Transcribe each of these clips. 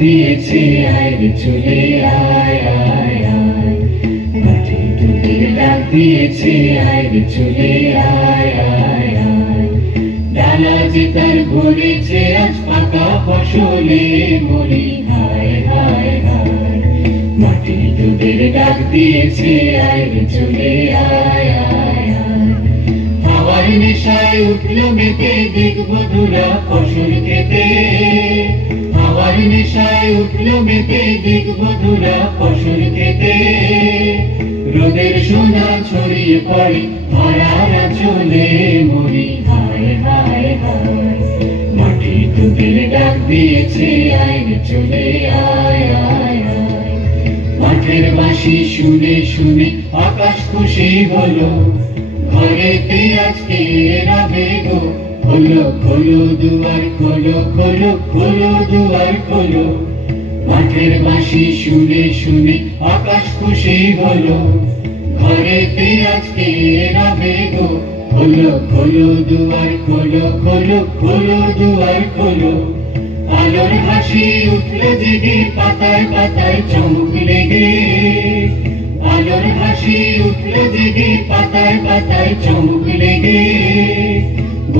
দিয়েছে আয় রে চলে আয় আয় আয় ডাক দিয়েছে আয় রে চলে আয় আয় আয় ডালা যে তার ভরেছে আজ পাকা ফসলে মরি, হায় হায় হায়। মাটি তোদের ডাক দিয়েছে আয় রে চলে আয় আয় আয় হাওয়ার নেশায় উঠল মেতে দেখব ধুরা ফসল খেতে। নেশায় উঠল মেতে দেখব ধুরা ফসল খেতে। রোদের সোনা ছড়িয়ে পড়ে, ভরারা চলে মরি মাটি তোদের ডাক দিয়েছে আয় চলে, আয় মাঠের বাঁশি শুনে শুনে আকাশ খুশি হলো ঘরেতে আজকে রাবে গো খোলো খোলো দুয়ার, খোলো খোলো খোলো দুয়ার, খোলো। মাঠের বাঁশি শুনে শুনে আকাশ খুশি হলো। ঘরেতে আজকে রাবে গো। খোলো খোলো দুয়ার, খোলো খোলো খোলো দুয়ার, খোলো। আলোর হাসি উঠল জেগে পাতায় পাতায় চমক লেগে। আলোর হাসি উঠল জেগে পাতায় পাতায় চমক লেগে।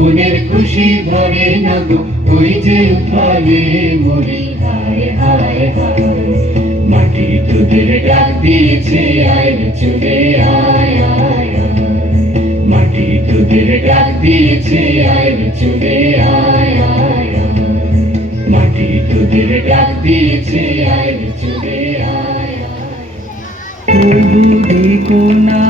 বনের খুশি ধরে না গো ওই যে উঠালে মরি, হায় হায় হায়। মাটি তোদের ডাক দিয়েছে, আয়, চলে আয় আয় মাটি তোদের ডাক দিয়েছে, আয়, চলে আয় আয় মাটি তোদের ডাক দিয়েছে, আয়, চলে আয় আয়। দেখো না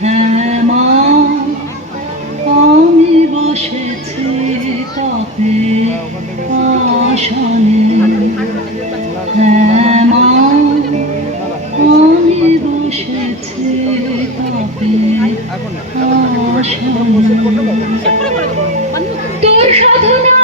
হ্যাঁ মা আমি বসেছি হ্যাঁ মা আমি বসেছি তোর সাধনা